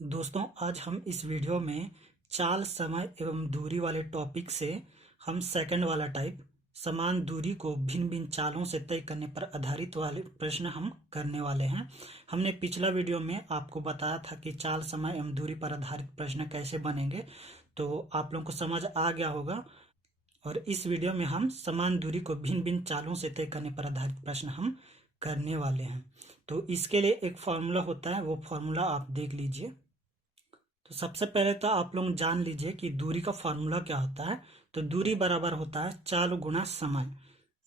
दोस्तों, आज हम इस वीडियो में चाल, समय एवं दूरी वाले टॉपिक से हम सेकंड वाला टाइप समान दूरी को भिन्न भिन्न चालों से तय करने पर आधारित वाले प्रश्न हम करने वाले हैं। हमने पिछला वीडियो में आपको बताया था कि चाल, समय एवं दूरी पर आधारित प्रश्न कैसे बनेंगे, तो आप लोगों को समझ आ गया होगा। और इस वीडियो में हम समान दूरी को भिन्न भिन्न चालों से तय करने पर आधारित प्रश्न हम करने वाले हैं। तो इसके लिए एक फॉर्मूला होता है, वो फॉर्मूला आप देख लीजिए। तो सबसे पहले तो आप लोग जान लीजिए कि दूरी का फॉर्मूला क्या होता है। तो दूरी बराबर होता है चाल गुना समय।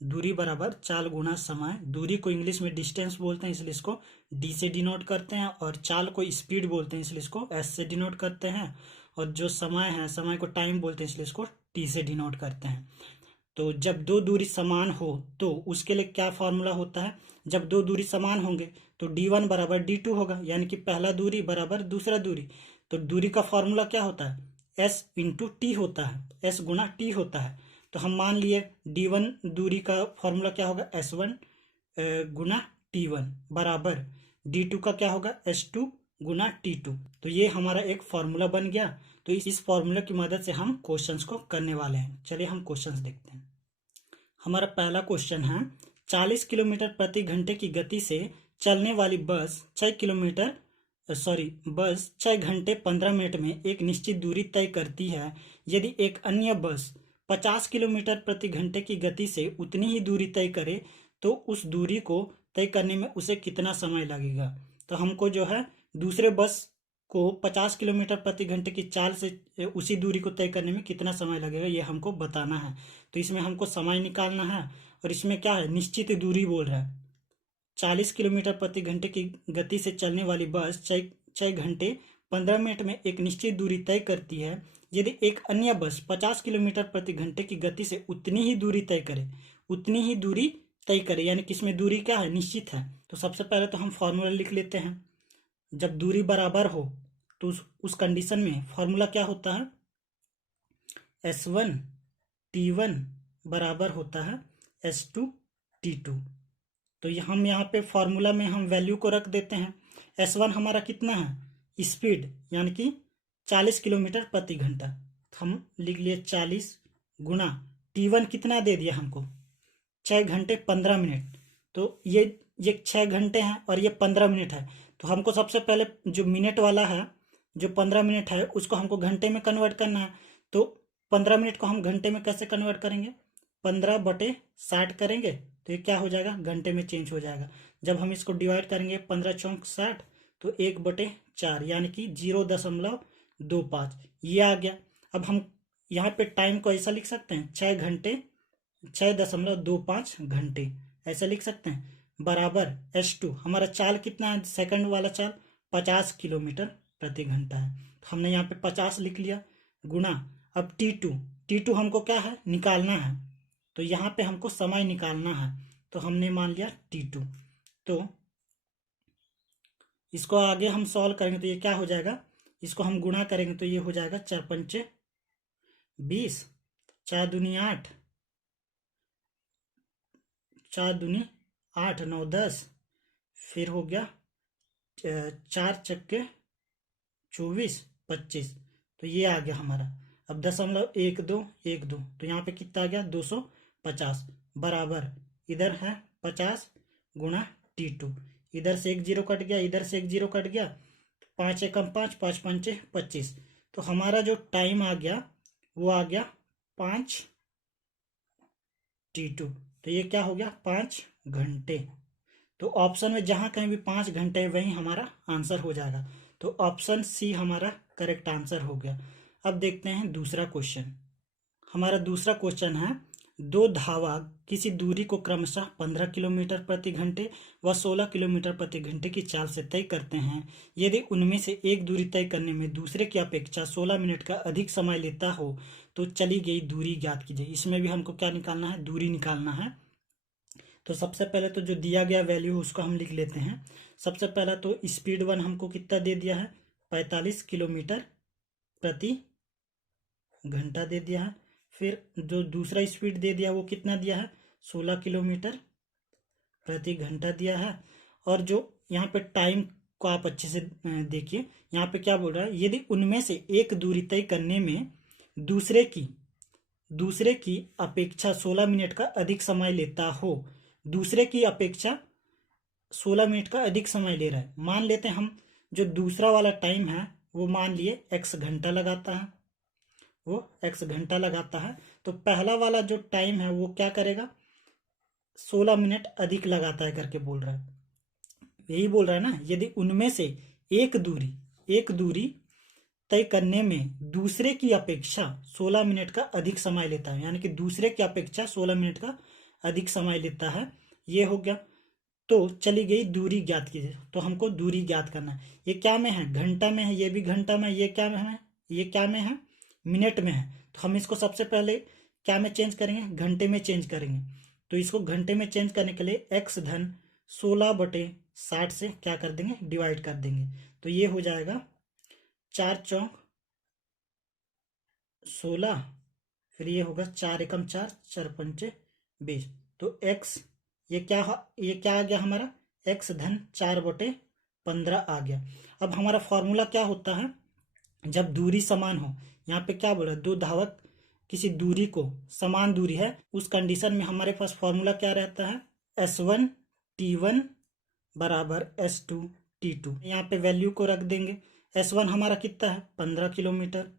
दूरी बराबर चाल गुना समय। दूरी को इंग्लिश में डिस्टेंस बोलते हैं, इसलिए इसको डी से डिनोट करते हैं, और चाल को स्पीड बोलते हैं, इसलिए इसको एस से डिनोट करते हैं, और जो समय है, समय को टाइम बोलते हैं, इसलिए इसको टी से डिनोट करते हैं। तो जब दो दूरी समान हो तो उसके लिए क्या फॉर्मूला होता है। जब दो दूरी समान होंगे तो d1 बराबर d2 होगा, यानी कि पहला दूरी बराबर दूसरा दूरी। तो दूरी का फॉर्मूला क्या होता है, s इंटू टी होता है, s गुना टी होता है। तो हम मान लिए d1 दूरी का फॉर्मूला क्या होगा, s1 गुना t1 बराबर d2 का क्या होगा, s2 गुना t2। तो ये हमारा एक फॉर्मूला बन गया। तो इस फॉर्मूला की मदद से हम क्वेश्चंस को करने वाले हैं। चलिए हम क्वेश्चंस देखते हैं। हमारा पहला क्वेश्चन है, 40 किलोमीटर प्रति घंटे की गति से चलने वाली बस 6 घंटे 15 मिनट में एक निश्चित दूरी तय करती है। यदि एक अन्य बस 50 किलोमीटर प्रति घंटे की गति से उतनी ही दूरी तय करे तो उस दूरी को तय करने में उसे कितना समय लगेगा। तो हमको जो है दूसरे बस को 50 किलोमीटर प्रति घंटे की चाल से उसी दूरी को तय करने में कितना समय लगेगा, ये हमको बताना है। तो इसमें हमको समय निकालना है, और इसमें क्या है, निश्चित दूरी बोल रहा है। 40 किलोमीटर प्रति घंटे की गति से चलने वाली बस 6 घंटे 15 मिनट में एक निश्चित दूरी तय करती है। यदि एक अन्य बस 50 किलोमीटर प्रति घंटे की गति से उतनी ही दूरी तय करे, उतनी ही दूरी तय करे, यानी कि इसमें दूरी क्या है, निश्चित है। तो सबसे पहले तो हम फॉर्मूला लिख लेते हैं। जब दूरी बराबर हो तो उस कंडीशन में फॉर्मूला क्या होता है, S1 T1 बराबर होता है S2 T2। तो हम यहाँ पे फॉर्मूला में हम वैल्यू को रख देते हैं। S1 हमारा कितना है, स्पीड, यानी कि 40 किलोमीटर प्रति घंटा। हम लिख लिए 40 गुना T1 कितना दे दिया हमको, 6 घंटे 15 मिनट। तो ये 6 घंटे हैं और ये 15 मिनट है। तो हमको सबसे पहले जो मिनट वाला है, जो 15 मिनट है, उसको हमको घंटे में कन्वर्ट करना है। तो 15 मिनट को हम घंटे में कैसे कन्वर्ट करेंगे, 15/60 करेंगे तो ये क्या हो जाएगा, घंटे में चेंज हो जाएगा। जब हम इसको डिवाइड करेंगे 15 चौक 60 तो 1/4, यानी कि 0.25 ये आ गया। अब हम यहाँ पे टाइम को ऐसा लिख सकते हैं, 6.25 घंटे ऐसा लिख सकते हैं, बराबर S2 हमारा चाल कितना है, सेकंड वाला चाल 50 किलोमीटर प्रति घंटा है। तो हमने यहाँ पे 50 लिख लिया, गुना अब T2 हमको क्या है, निकालना है। तो यहाँ पे हमको समय निकालना है, तो हमने मान लिया T2। तो इसको आगे हम सॉल्व करेंगे तो ये क्या हो जाएगा, इसको हम गुणा करेंगे तो ये हो जाएगा 4×5 20, 4×2 8, 4×2 8, 9 10, फिर हो गया 4×4 24 तो ये आ गया हमारा। अब 0.12 तो यहाँ पे कितना आ गया, 250 बराबर इधर है 50 गुना T2। इधर से एक जीरो कट गया, इधर से एक जीरो कट गया, 5 एकम 5, 5 पंचे 25। तो हमारा जो टाइम आ गया वो आ गया 5 T2। तो ये क्या हो गया, 5 घंटे। तो ऑप्शन में जहां कहीं भी 5 घंटे है वहीं हमारा आंसर हो जाएगा। तो ऑप्शन सी हमारा करेक्ट आंसर हो गया। अब देखते हैं दूसरा क्वेश्चन। हमारा दूसरा क्वेश्चन है, दो धावक किसी दूरी को क्रमशः 15 किलोमीटर प्रति घंटे व 16 किलोमीटर प्रति घंटे की चाल से तय करते हैं। यदि उनमें से एक दूरी तय करने में दूसरे की अपेक्षा 16 मिनट का अधिक समय लेता हो तो चली गई दूरी ज्ञात कीजिए। इसमें भी हमको क्या निकालना है, दूरी निकालना है। तो सबसे पहले तो जो दिया गया वैल्यू उसको हम लिख लेते हैं। सबसे पहला तो स्पीड 1 हमको कितना दे दिया है, 45 किलोमीटर प्रति घंटा दे दिया है। फिर जो दूसरा स्पीड दे दिया वो कितना दिया है, 16 किलोमीटर प्रति घंटा दिया है। और जो यहाँ पे टाइम को आप अच्छे से देखिए। यहाँ पे क्या बोल रहा है, यदि उनमें से एक दूरी तय करने में दूसरे की अपेक्षा 16 मिनट का अधिक समय लेता हो, दूसरे की अपेक्षा 16 मिनट का अधिक समय ले रहा है। मान लेते हैं हम जो दूसरा वाला टाइम है वो मान लिए x घंटा लगाता है, वो x घंटा लगाता है, तो पहला वाला जो टाइम है वो क्या करेगा, 16 मिनट अधिक लगाता है करके बोल रहा है। यही बोल रहा है ना, यदि उनमें से एक दूरी तय करने में दूसरे की अपेक्षा 16 मिनट का अधिक समय लेता है, यानी कि दूसरे की अपेक्षा 16 मिनट का अधिक समय लेता है। ये हो गया। तो चली गई दूरी ज्ञात कीजिए, तो हमको दूरी ज्ञात करना है। ये क्या में है, घंटा में है, ये भी घंटा में, ये क्या में है, ये क्या में है, मिनट में है। तो हम इसको सबसे पहले क्या में चेंज करेंगे, घंटे में चेंज करेंगे। तो इसको घंटे में चेंज करने के लिए x धन 16/60 से क्या कर देंगे, डिवाइड कर देंगे। तो ये हो जाएगा 4 चौक 16, फिर ये होगा 4 एकम 4, 4 पंचे 20। तो x ये क्या आ गया हमारा, x धन 4/15 आ गया। अब हमारा फॉर्मूला क्या होता है, जब दूरी समान हो, यहाँ पे क्या बोला, दो धावक किसी दूरी को, समान दूरी है, उस कंडीशन में हमारे पास फॉर्मूला क्या रहता है, S1 T1 बराबर S2 T2। यहाँ पे वैल्यू को रख देंगे। S1 हमारा कितना है, 15 किलोमीटर,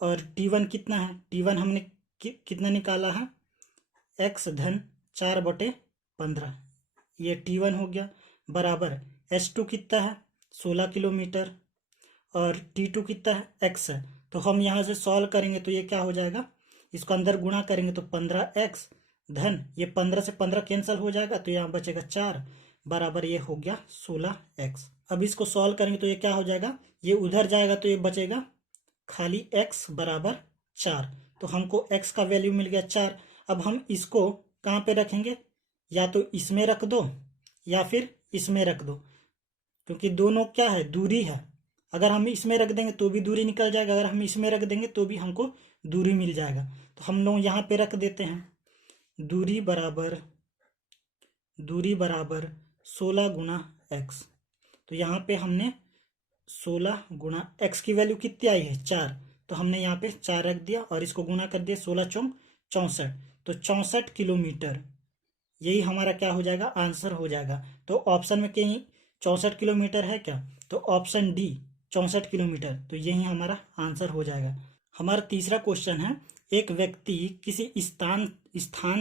और T1 कितना है, T1 हमने कितना निकाला है, x धन 4/15, ये T1 हो गया, बराबर S2 कितना है, 16 किलोमीटर, और T2 कितना है, x है। तो हम यहाँ से सॉल्व करेंगे तो ये क्या हो जाएगा, इसको अंदर गुणा करेंगे तो 15x धन ये 15 से 15 कैंसिल हो जाएगा, तो यहाँ बचेगा 4 बराबर ये हो गया 16x। अब इसको सॉल्व करेंगे तो ये क्या हो जाएगा, ये उधर जाएगा तो ये बचेगा खाली x बराबर 4। तो हमको x का वैल्यू मिल गया 4। अब हम इसको कहाँ पे रखेंगे, या तो इसमें रख दो या फिर इसमें रख दो, क्योंकि दोनों क्या है, दूरी है। अगर हम इसमें रख देंगे तो भी दूरी निकल जाएगा, अगर हम इसमें रख देंगे तो भी हमको दूरी मिल जाएगा। तो हम लोग यहाँ पे रख देते हैं, दूरी बराबर 16 गुना x। तो यहाँ पे हमने 16 गुना x की वैल्यू कितनी आई है, 4, तो हमने यहाँ पे 4 रख दिया और इसको गुना कर दिया, 16 चौक 64, तो 64 किलोमीटर, यही हमारा क्या हो जाएगा, आंसर हो जाएगा। तो ऑप्शन में कहीं 64 किलोमीटर है क्या, तो ऑप्शन डी 64 किलोमीटर, तो यही हमारा आंसर हो जाएगा। हमारा तीसरा क्वेश्चन है, एक व्यक्ति किसी स्थान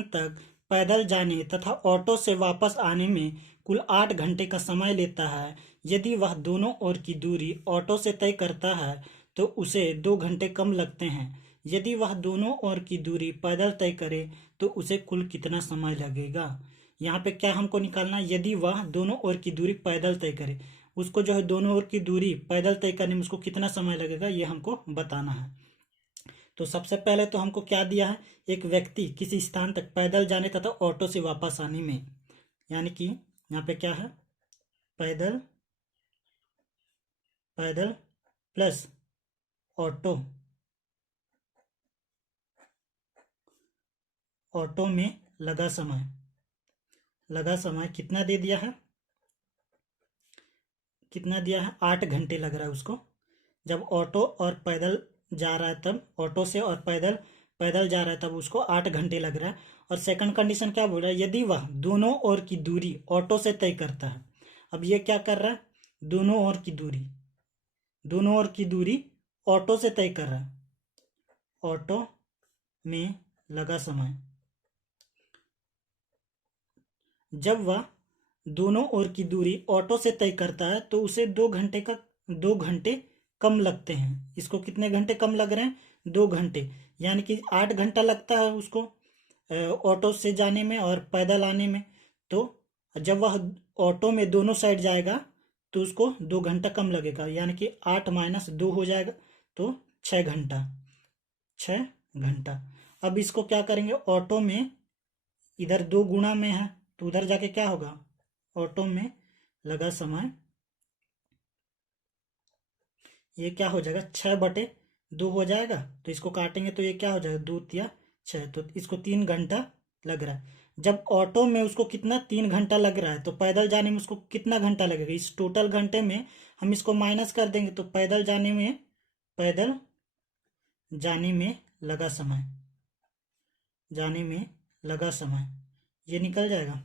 तक पैदल जाने तथा ऑटो से वापस आने में कुल 8 घंटे का समय लेता है। यदि वह दोनों ओर की दूरी ऑटो से तय करता है तो उसे 2 घंटे कम लगते हैं। यदि वह दोनों ओर की दूरी पैदल तय करे तो उसे कुल कितना समय लगेगा। यहाँ पे क्या हमको निकालना है, यदि वह दोनों ओर की दूरी पैदल तय करे, उसको जो है दोनों ओर की दूरी पैदल तय करने में उसको कितना समय लगेगा, ये हमको बताना है। तो सबसे पहले तो हमको क्या दिया है, एक व्यक्ति किसी स्थान तक पैदल जाने तथा ऑटो से वापस आने में, यानी कि यहाँ पे क्या है, पैदल प्लस ऑटो में लगा समय कितना दे दिया है, कितना दिया है, 8 घंटे लग रहा है उसको। जब ऑटो और पैदल जा रहा है तब, ऑटो से और पैदल जा रहा है तब उसको 8 घंटे लग रहा है। और सेकंड कंडीशन क्या बोल रहा है, यदि वह दोनों ओर की दूरी ऑटो से तय करता है। अब ये क्या कर रहा है, दोनों ओर की दूरी ऑटो से तय कर रहा है, ऑटो में लगा समय। जब वह दोनों ओर की दूरी ऑटो से तय करता है तो उसे 2 घंटे कम लगते हैं। इसको कितने घंटे कम लग रहे हैं, 2 घंटे, यानी कि 8 घंटा लगता है उसको ऑटो से जाने में और पैदल आने में। तो जब वह ऑटो में दोनों साइड जाएगा तो उसको 2 घंटा कम लगेगा, यानी कि 8 - 2 हो जाएगा, तो 6 घंटा। अब इसको क्या करेंगे, ऑटो में इधर 2 गुणा में है तो उधर जाके क्या होगा, ऑटो में लगा समय ये क्या हो जाएगा, 6/2 हो जाएगा। तो इसको काटेंगे तो ये क्या हो जाएगा, 2 × 6, तो इसको 3 घंटा लग रहा है। जब ऑटो में उसको कितना 3 घंटा लग रहा है, तो पैदल जाने में उसको कितना घंटा लगेगा? इस टोटल घंटे में हम इसको माइनस कर देंगे, तो पैदल जाने में लगा समय, ये निकल जाएगा।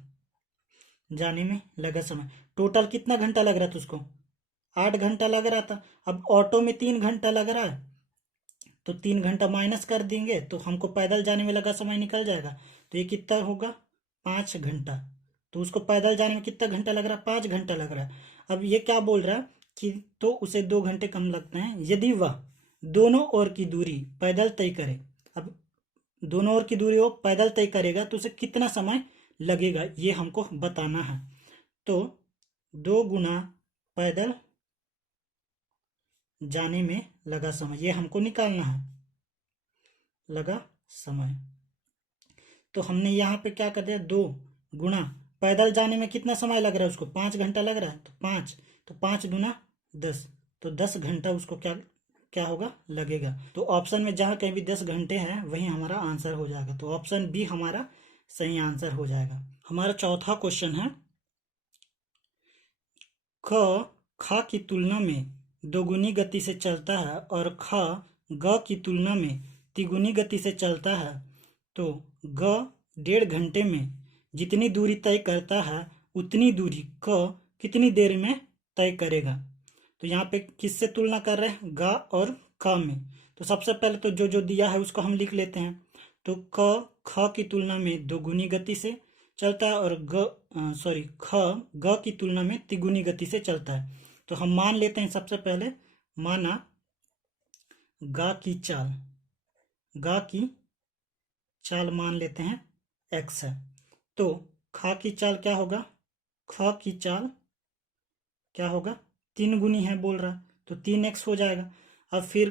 जाने में लगा समय टोटल कितना घंटा लग रहा था उसको? 8 घंटा लग रहा था। अब ऑटो में 3 घंटा लग रहा है, तो 3 घंटा माइनस कर देंगे तो हमको पैदल जाने में लगा समय निकल जाएगा। तो ये कितना होगा? 5 घंटा। तो उसको पैदल जाने में कितना घंटा लग रहा है? 5 घंटा लग रहा है। अब ये क्या बोल रहा है कि तो उसे 2 घंटे कम लगते हैं यदि वह दोनों ओर की दूरी पैदल तय करे। अब दोनों ओर की दूरी वो पैदल तय करेगा तो उसे कितना समय लगेगा, ये हमको बताना है। तो 2 गुना पैदल जाने में लगा समय, ये हमको निकालना है, लगा समय। तो हमने यहाँ पे क्या कर दिया? 2 गुना पैदल जाने में कितना समय लग रहा है उसको? 5 घंटा लग रहा है, तो 5 दूना 10, तो 10 घंटा उसको क्या होगा? लगेगा। तो ऑप्शन में जहाँ कहीं भी 10 घंटे हैं वही हमारा आंसर हो जाएगा। तो ऑप्शन बी हमारा सही आंसर हो जाएगा। हमारा चौथा क्वेश्चन है, ख की तुलना में दोगुनी गति से चलता है और ख ग की तुलना में तिगुनी गति से चलता है, तो ग 1.5 घंटे में जितनी दूरी तय करता है उतनी दूरी क कितनी देर में तय करेगा। तो यहाँ पे किससे तुलना कर रहे हैं? ग और क में। तो सबसे पहले तो जो जो दिया है उसको हम लिख लेते हैं। तो ख की तुलना में दोगुनी गति से चलता है और ख ग की तुलना में तिगुनी गति से चलता है। तो हम मान लेते हैं, सबसे पहले माना ग की चाल मान लेते हैं x है। तो ख की चाल क्या होगा? ख की चाल क्या होगा? 3 गुनी है बोल रहा, तो 3x हो जाएगा। अब फिर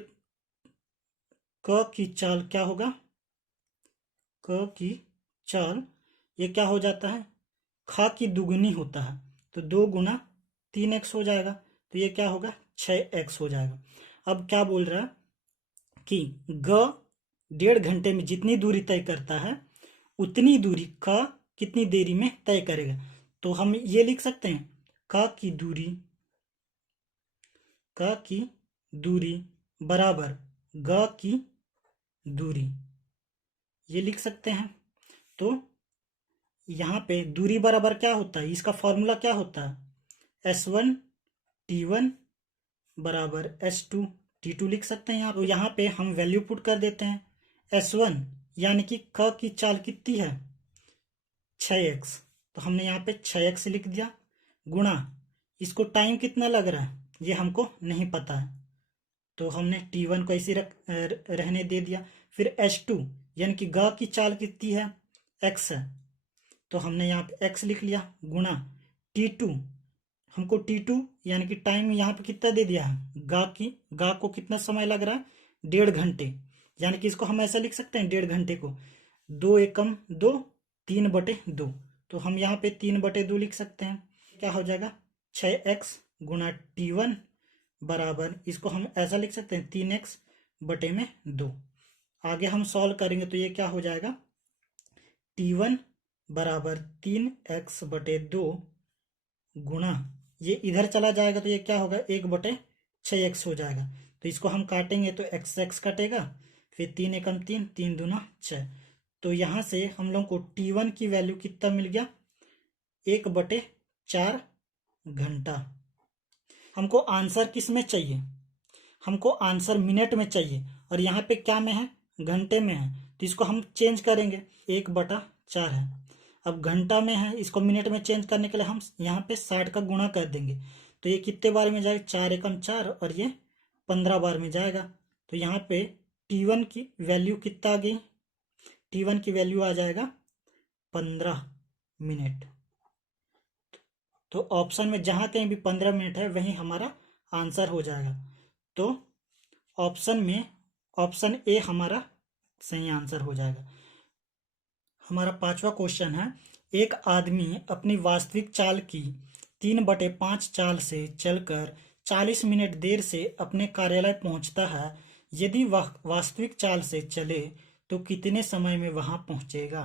क की चाल क्या होगा? क की चाल ये क्या हो जाता है? ख की दुगुनी होता है, तो 2 गुना 3x हो जाएगा, तो ये क्या होगा? 6x हो जाएगा। अब क्या बोल रहा है कि ग 1.5 घंटे में जितनी दूरी तय करता है उतनी दूरी क कितनी देरी में तय करेगा। तो हम ये लिख सकते हैं, क की दूरी बराबर ग की दूरी, ये लिख सकते हैं। तो यहाँ पे दूरी बराबर क्या होता है? इसका फॉर्मूला क्या होता है? S1 T1 बराबर S2 T2 लिख सकते हैं यहाँ। तो यहाँ पे हम वैल्यू पुट कर देते हैं। S1 यानी कि क की चाल कितनी है? 6x, तो हमने यहाँ पे 6x लिख दिया, गुणा इसको टाइम कितना लग रहा है ये हमको नहीं पता है, तो हमने T1 को ऐसे रहने दे दिया। फिर S2 यानी कि ग की चाल कितनी है? x है, तो हमने यहाँ पे x लिख लिया, गुणा T2, हमको T2 यानी कि टाइम यहाँ पे कितना दे दिया है? गा को कितना समय लग रहा है? 1.5 घंटे, यानी कि इसको हम ऐसा लिख सकते हैं 1.5 घंटे को 2 एकम 2 3/2, तो हम यहाँ पे 3/2 लिख सकते हैं। क्या हो जाएगा? 6x गुणा T1 बराबर, इसको हम ऐसा लिख सकते हैं 3x/2। आगे हम सॉल्व करेंगे तो ये क्या हो जाएगा? T1 बराबर 3x/2 गुणा ये इधर चला जाएगा तो ये क्या होगा? 1/6x हो जाएगा। तो इसको हम काटेंगे तो x कटेगा, फिर 3 एकम 3 3 दूना 6, तो यहाँ से हम लोग को T1 की वैल्यू कितना मिल गया? 1/4 घंटा। हमको आंसर किस में चाहिए? हमको आंसर मिनट में चाहिए, और यहाँ पे क्या में है? घंटे में है, तो इसको हम चेंज करेंगे, 1/4 है। अब घंटा में है, इसको मिनट में चेंज करने के लिए हम यहाँ पे 60 का गुणा कर देंगे, तो ये कितने बार में जाएगा? 4 एकम 4, और ये 15 बार में जाएगा। तो यहाँ पे T1 की वैल्यू कितना आ गई? T1 की वैल्यू आ जाएगा 15 मिनट। तो ऑप्शन में जहाँ कहीं भी 15 मिनट है वही हमारा आंसर हो जाएगा। तो ऑप्शन ए हमारा सही आंसर हो जाएगा। हमारा 5वां क्वेश्चन है, एक आदमी अपनी वास्तविक चाल की 3/5 चाल से चलकर 40 मिनट देर से अपने कार्यालय पहुंचता है। यदि वह वास्तविक चाल से चले तो कितने समय में वहां पहुंचेगा?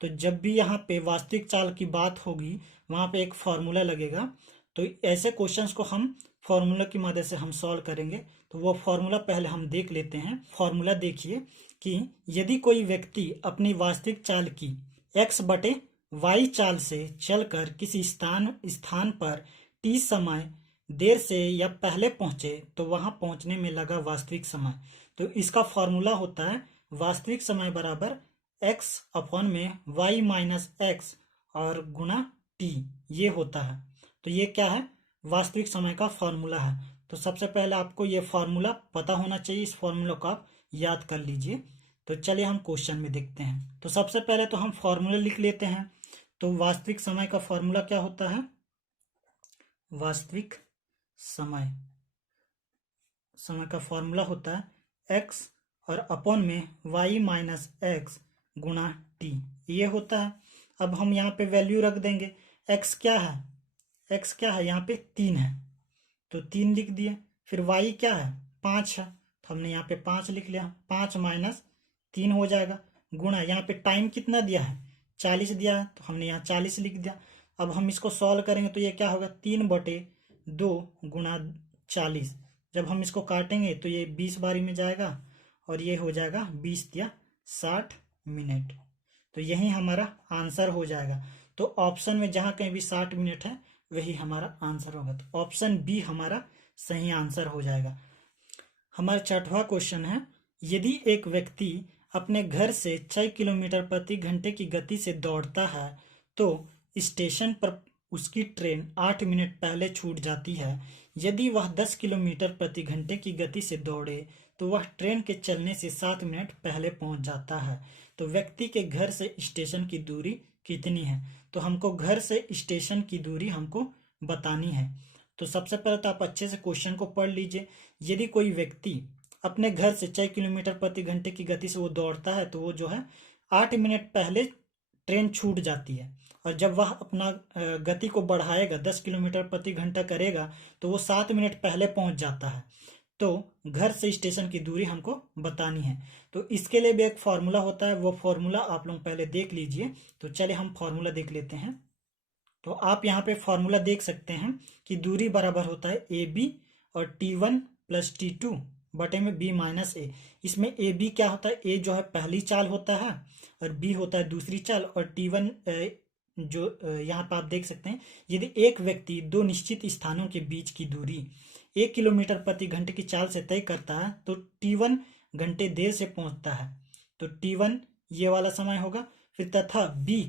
तो जब भी यहाँ पे वास्तविक चाल की बात होगी वहाँ पे एक फॉर्मूला लगेगा। तो ऐसे क्वेश्चंस को हम फॉर्मूला की मदद से हम सॉल्व करेंगे। तो वो फॉर्मूला पहले हम देख लेते हैं। फॉर्मूला देखिए कि यदि कोई व्यक्ति अपनी वास्तविक चाल की x बटे y चाल से चलकर किसी स्थान पर t समय देर से या पहले पहुंचे तो वहां पहुंचने में लगा वास्तविक समय। तो इसका फॉर्मूला होता है वास्तविक समय बराबर x अपॉन में y माइनस x और गुना t, ये होता है। तो ये क्या है, वास्तविक समय का फॉर्मूला है। तो सबसे पहले आपको ये फॉर्मूला पता होना चाहिए, इस फॉर्मूला को आप याद कर लीजिए। तो चलिए हम क्वेश्चन में देखते हैं। तो सबसे पहले तो हम फॉर्मूला लिख लेते हैं। तो वास्तविक समय का फॉर्मूला क्या होता है, वास्तविक समय का फॉर्मूला होता है x और अपॉन में y माइनस x गुना t, ये होता है। अब हम यहाँ पे वैल्यू रख देंगे। x क्या है, x क्या है, यहाँ पे 3 है तो 3 लिख दिए। फिर y क्या है, 5 है तो हमने यहाँ पे 5 लिख लिया। 5 माइनस 3 हो जाएगा, गुणा यहाँ पे टाइम कितना दिया है, 40 दिया है तो हमने यहाँ 40 लिख दिया। अब हम इसको सॉल्व करेंगे तो ये क्या होगा, 3/2 गुणा 40। जब हम इसको काटेंगे तो ये 20 बारी में जाएगा और ये हो जाएगा 20 या 60 मिनट। तो यही हमारा आंसर हो जाएगा। तो ऑप्शन में जहां कहीं भी 60 मिनट है वही हमारा आंसर होगा। तो ऑप्शन बी हमारा सही आंसर हो जाएगा। हमारा छठवां क्वेश्चन है, यदि एक व्यक्ति अपने घर से 6 किलोमीटर प्रति घंटे की गति से दौड़ता है तो स्टेशन पर उसकी ट्रेन 8 मिनट पहले छूट जाती है। यदि वह 10 किलोमीटर प्रति घंटे की गति से दौड़े तो वह ट्रेन के चलने से 7 मिनट पहले पहुंच जाता है। तो व्यक्ति के घर से स्टेशन की दूरी कितनी है। तो हमको घर से स्टेशन की दूरी हमको बतानी है। तो सबसे पहले तो आप अच्छे से क्वेश्चन को पढ़ लीजिए। यदि कोई व्यक्ति अपने घर से 6 किलोमीटर प्रति घंटे की गति से वो दौड़ता है तो वो जो है 8 मिनट पहले ट्रेन छूट जाती है। और जब वह अपना गति को बढ़ाएगा, 10 किलोमीटर प्रति घंटा करेगा तो वो 7 मिनट पहले पहुंच जाता है। तो घर से स्टेशन की दूरी हमको बतानी है। तो इसके लिए भी एक फॉर्मूला होता है, वो फॉर्मूला आप लोग पहले देख लीजिए। तो चलिए हम फॉर्मूला देख लेते हैं। तो आप यहाँ पे फॉर्मूला देख सकते हैं कि दूरी बराबर होता है ए बी और T1 प्लस T2 बटे में B माइनस ए। इसमें ए बी क्या होता है, ए जो है पहली चाल होता है और बी होता है दूसरी चाल, और T1 जो यहाँ पर आप देख सकते हैं, यदि एक व्यक्ति दो निश्चित स्थानों के बीच की दूरी 1 किलोमीटर प्रति घंटे की चाल से तय करता है तो T1 घंटे देर से पहुंचता है। तो T1 ये वाला समय होगा। फिर तथा B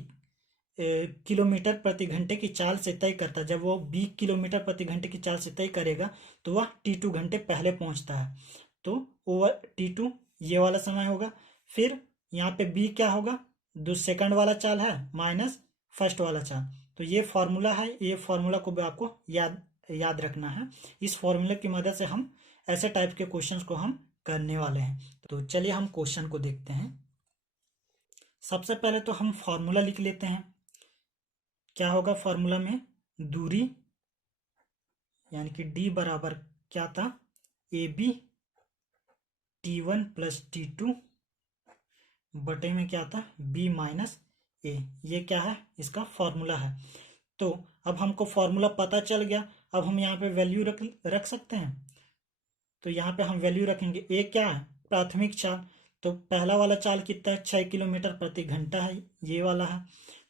किलोमीटर प्रति घंटे की चाल से तय करता है, जब वो 20 किलोमीटर प्रति घंटे की चाल से तय करेगा तो वह T2 घंटे पहले पहुंचता है। तो ओवर T2 ये वाला समय होगा। फिर यहाँ पे B क्या होगा, दो सेकंड वाला चाल है माइनस फर्स्ट वाला चाल। तो ये फॉर्मूला है, ये फॉर्मूला को भी आपको याद रखना है। इस फॉर्मूले की मदद से हम ऐसे टाइप के क्वेश्चंस को हम करने वाले हैं। तो चलिए हम क्वेश्चन को देखते हैं। सबसे पहले तो हम फॉर्मूला लिख लेते हैं। क्या होगा फॉर्मूला में, दूरी यानी कि D बराबर क्या था, A B T1 plus T2 बटे में क्या था, B माइनस ए। ये क्या है, इसका फॉर्मूला है। तो अब हमको फॉर्मूला पता चल गया। अब हम यहाँ पे वैल्यू रख सकते हैं। तो यहाँ पे हम वैल्यू रखेंगे। ए क्या है, प्राथमिक चाल। तो पहला वाला चाल कितना है, 6 किलोमीटर प्रति घंटा है, ये वाला है।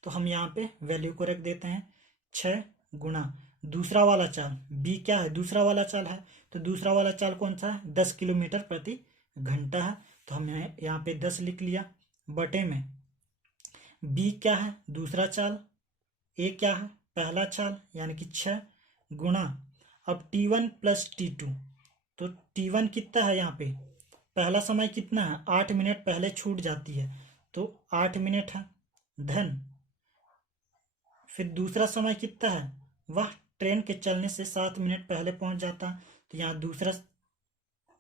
तो हम यहाँ पे वैल्यू को रख देते हैं 6 गुना दूसरा वाला चाल। बी क्या है, दूसरा वाला चाल है। तो दूसरा वाला चाल कौन सा है, 10 किलोमीटर प्रति घंटा है। तो हमने यहाँ पे 10 लिख लिया बटे में बी क्या है, दूसरा चाल। ए क्या है, पहला चाल यानी कि 6 गुना अब T1 प्लस T2। तो T1 कितना है, यहाँ पे पहला समय कितना है, 8 मिनट पहले छूट जाती है तो 8 मिनट है धन। फिर दूसरा समय कितना है, वह ट्रेन के चलने से 7 मिनट पहले पहुंच जाता है। तो यहाँ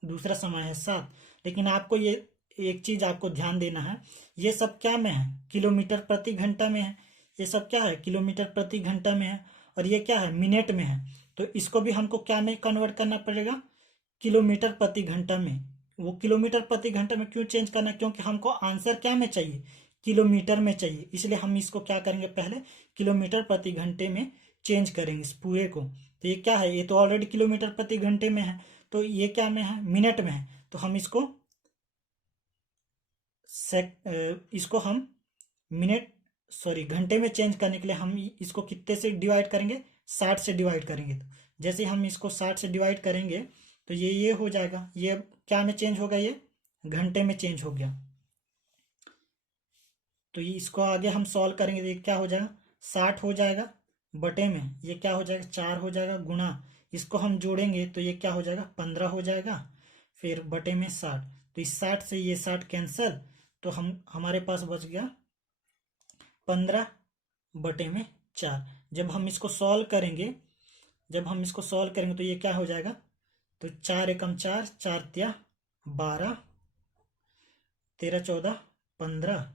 दूसरा समय है 7। लेकिन आपको ये एक चीज आपको ध्यान देना है, ये सब क्या में है, किलोमीटर प्रति घंटा में है। ये सब क्या है, किलोमीटर प्रति घंटा में है। और ये क्या है, मिनट में है। तो इसको भी हमको क्या में कन्वर्ट करना पड़ेगा, किलोमीटर प्रति घंटा में। वो किलोमीटर प्रति घंटा में क्यों चेंज करना, क्योंकि हमको आंसर क्या में चाहिए, किलोमीटर में चाहिए, इसलिए हम इसको क्या करेंगे, पहले किलोमीटर प्रति घंटे में चेंज करेंगे इस पूरे को। तो ये क्या है, ये तो ऑलरेडी किलोमीटर प्रति घंटे में है, तो ये क्या में है, मिनट में है। तो हम इसको हम घंटे में चेंज करने के लिए हम इसको कितने से डिवाइड करेंगे, 60 से डिवाइड करेंगे। तो जैसे हम इसको 60 से डिवाइड करेंगे तो ये हो जाएगा, ये क्या में चेंज होगा, ये घंटे में चेंज हो गया। तो ये इसको आगे हम सॉल्व करेंगे तो ये क्या हो जाएगा, 60 हो जाएगा, बटे में ये क्या हो जाएगा, 4 हो जाएगा, गुणा इसको हम जोड़ेंगे तो ये क्या हो जाएगा, 15 हो जाएगा, फिर बटे में 60। तो इस 60 से ये 60 कैंसिल, तो हमारे पास बच गया 15 बटे में 4। जब हम इसको सॉल्व करेंगे तो ये क्या हो जाएगा, तो 4 एकम 4, 4 तिया 12, 13 14 15,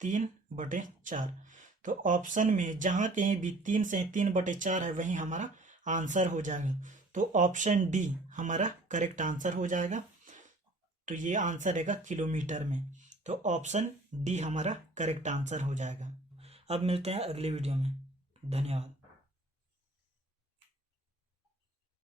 3 बटे 4। तो ऑप्शन में जहां कहीं भी 3 से 3 बटे 4 है वहीं हमारा आंसर हो जाएगा। तो ऑप्शन डी हमारा करेक्ट आंसर हो जाएगा। तो ये आंसर रहेगा किलोमीटर में, तो ऑप्शन डी हमारा करेक्ट आंसर हो जाएगा। अब मिलते हैं अगले वीडियो में, धन्यवाद।